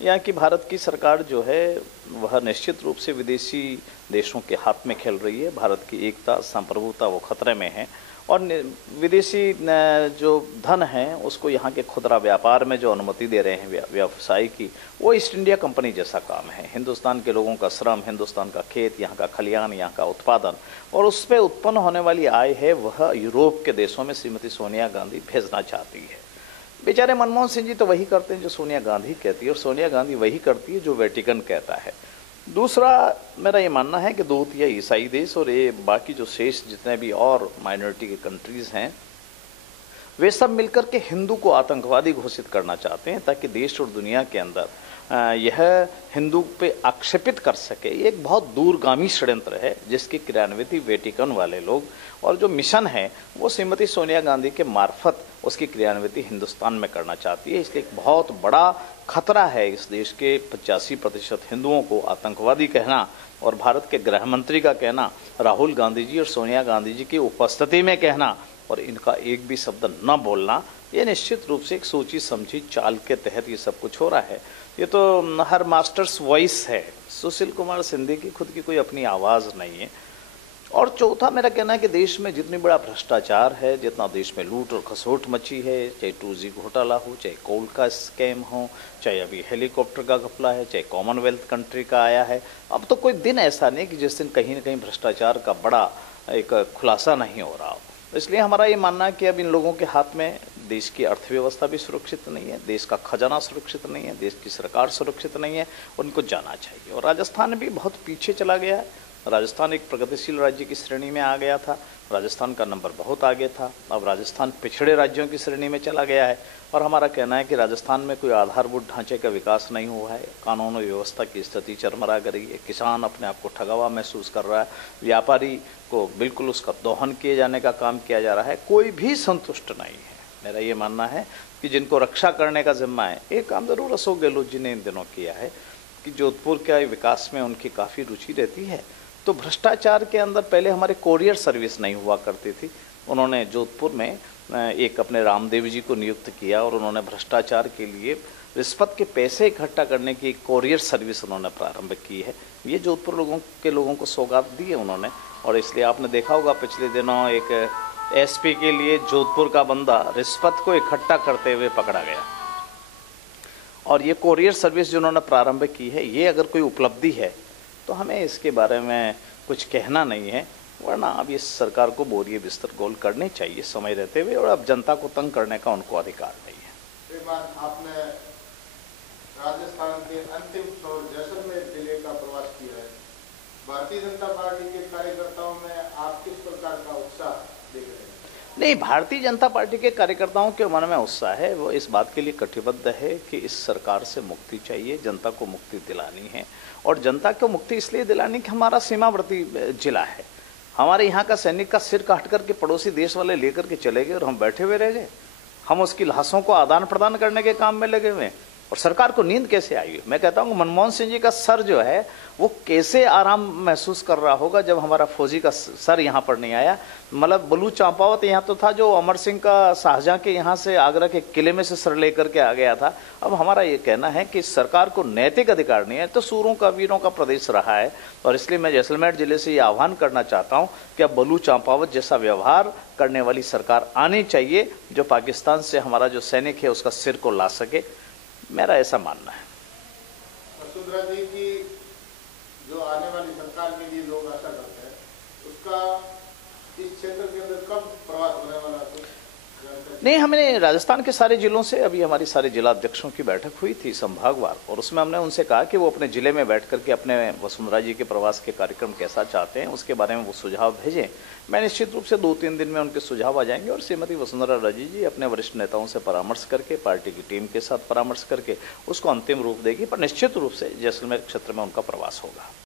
यहाँ की भारत की सरकार जो है वह निश्चित रूप से विदेशी देशों के हाथ में खेल रही है। भारत की एकता, संप्रभुता वो खतरे में है और विदेशी जो धन है उसको यहाँ के खुदरा व्यापार में जो अनुमति दे रहे हैं व्यवसाय की, वो ईस्ट इंडिया कंपनी जैसा काम है। हिंदुस्तान के लोगों का श्रम, हिंदुस्तान का खेत, यहाँ का खलिहान, यहाँ का उत्पादन और उस पर उत्पन्न होने वाली आय है वह यूरोप के देशों में श्रीमती सोनिया गांधी भेजना चाहती है। बेचारे मनमोहन सिंह जी तो वही करते हैं जो सोनिया गांधी कहती है और सोनिया गांधी वही करती है जो वेटिकन कहता है। दूसरा मेरा ये मानना है कि 2 ईसाई देश और ये बाकी जो शेष जितने भी और माइनॉरिटी के कंट्रीज हैं वे सब मिलकर के हिंदू को आतंकवादी घोषित करना चाहते हैं ताकि देश और दुनिया के अंदर यह हिंदू पे आक्षेपित कर सके। ये एक बहुत दूरगामी षड्यंत्र है जिसकी क्रियान्विति वेटिकन वाले लोग और जो मिशन है वो श्रीमती सोनिया गांधी के मार्फत उसकी क्रियान्विति हिंदुस्तान में करना चाहती है। इसलिए एक बहुत बड़ा खतरा है इस देश के 85% हिंदुओं को आतंकवादी कहना और भारत के गृह मंत्री का कहना, राहुल गांधी जी और सोनिया गांधी जी की उपस्थिति में कहना और इनका एक भी शब्द न बोलना, ये निश्चित रूप से एक सोची समझी चाल के तहत ये सब कुछ हो रहा है। ये तो हर मास्टर्स वॉइस है। सुशील कुमार शिंदे की खुद की कोई अपनी आवाज़ नहीं है। और चौथा मेरा कहना है कि देश में जितनी बड़ा भ्रष्टाचार है, जितना देश में लूट और खसोट मची है, चाहे 2G घोटाला हो, चाहे कोल का स्कैम हो, चाहे अभी हेलीकॉप्टर का घपला है, चाहे कॉमनवेल्थ कंट्री का आया है, अब तो कोई दिन ऐसा नहीं कि जिस दिन कहीं ना कहीं भ्रष्टाचार का बड़ा एक खुलासा नहीं हो रहा हो। इसलिए हमारा ये मानना है कि अब इन लोगों के हाथ में देश की अर्थव्यवस्था भी सुरक्षित नहीं है, देश का खजाना सुरक्षित नहीं है, देश की सरकार सुरक्षित नहीं है, उनको जाना चाहिए। और राजस्थान भी बहुत पीछे चला गया है। राजस्थान एक प्रगतिशील राज्य की श्रेणी में आ गया था, राजस्थान का नंबर बहुत आगे था, अब राजस्थान पिछड़े राज्यों की श्रेणी में चला गया है। और हमारा कहना है कि राजस्थान में कोई आधारभूत ढांचे का विकास नहीं हुआ है, कानून व्यवस्था की स्थिति चरमरा गई है, किसान अपने आप को ठगा हुआ महसूस कर रहा है, व्यापारी को बिल्कुल उसका दोहन किए जाने का काम किया जा रहा है, कोई भी संतुष्ट नहीं है। मेरा ये मानना है कि जिनको रक्षा करने का जिम्मा है, एक काम जरूर अशोक गहलोत जी ने इन दिनों किया है कि जोधपुर के विकास में उनकी काफ़ी रुचि रहती है। तो भ्रष्टाचार के अंदर पहले हमारे कोरियर सर्विस नहीं हुआ करती थी, उन्होंने जोधपुर में एक अपने रामदेव जी को नियुक्त किया और उन्होंने भ्रष्टाचार के लिए रिश्वत के पैसे इकट्ठा करने की कोरियर सर्विस उन्होंने प्रारंभ की है। ये जोधपुर लोगों को सौगात दी है उन्होंने। और इसलिए आपने देखा होगा पिछले दिनों एक SP के लिए जोधपुर का बंदा रिश्वत को इकट्ठा करते हुए पकड़ा गया। और ये कोरियर सर्विस जो उन्होंने प्रारंभ की है, ये अगर कोई उपलब्धि है तो हमें इसके बारे में कुछ कहना नहीं है, वरना अब इस सरकार को बोरिए बिस्तर गोल करने चाहिए समय रहते हुए, और अब जनता को तंग करने का उनको अधिकार नहीं है। एक बार आपने राजस्थान के अंतिम शहर जैसलमेर जिले का प्रवास किया है, भारतीय जनता पार्टी के कार्यकर्ताओं में आप किस प्रकार का उत्साह देख रहे हैं? नहीं, भारतीय जनता पार्टी के कार्यकर्ताओं के मन में उत्साह है, वो इस बात के लिए कटिबद्ध है कि इस सरकार से मुक्ति चाहिए, जनता को मुक्ति दिलानी है। और जनता को मुक्ति इसलिए दिलानी कि हमारा सीमावर्ती जिला है, हमारे यहाँ का सैनिक का सिर काट करके पड़ोसी देश वाले लेकर के चले गए और हम बैठे हुए रह गए। हम उसकी लाशों को आदान प्रदान करने के काम में लगे हुए हैं और सरकार को नींद कैसे आई? मैं कहता हूँ मनमोहन सिंह जी का सर जो है वो कैसे आराम महसूस कर रहा होगा जब हमारा फौजी का सर यहाँ पर नहीं आया। मतलब बलू चांपावत यहाँ तो था जो अमर सिंह का शाहजहां के यहाँ से आगरा के किले में से सर लेकर के आ गया था। अब हमारा ये कहना है कि सरकार को नैतिक अधिकार नहीं है, तो सूरों का वीरों का प्रदेश रहा है और इसलिए मैं जैसलमेर जिले से ये आह्वान करना चाहता हूँ कि अब बलू चांपावत जैसा व्यवहार करने वाली सरकार आनी चाहिए जो पाकिस्तान से हमारा जो सैनिक है उसका सिर को ला सके। मेरा ऐसा मानना है। वसुंधरा जी की जो आने वाली सरकार के लिए लोग आशा करते हैं, उसका इस क्षेत्र के अंदर कब प्रवास होने वाला है? नहीं, हमने राजस्थान के सारे जिलों से अभी हमारी सारे जिला अध्यक्षों की बैठक हुई थी संभागवार, और उसमें हमने उनसे कहा कि वो अपने जिले में बैठ करके अपने वसुंधरा जी के प्रवास के कार्यक्रम कैसा चाहते हैं उसके बारे में वो सुझाव भेजें। मैं निश्चित रूप से 2-3 दिन में उनके सुझाव आ जाएंगे और श्रीमती वसुंधरा राजे जी अपने वरिष्ठ नेताओं से परामर्श करके, पार्टी की टीम के साथ परामर्श करके उसको अंतिम रूप देगी। पर निश्चित रूप से जैसलमेर क्षेत्र में उनका प्रवास होगा।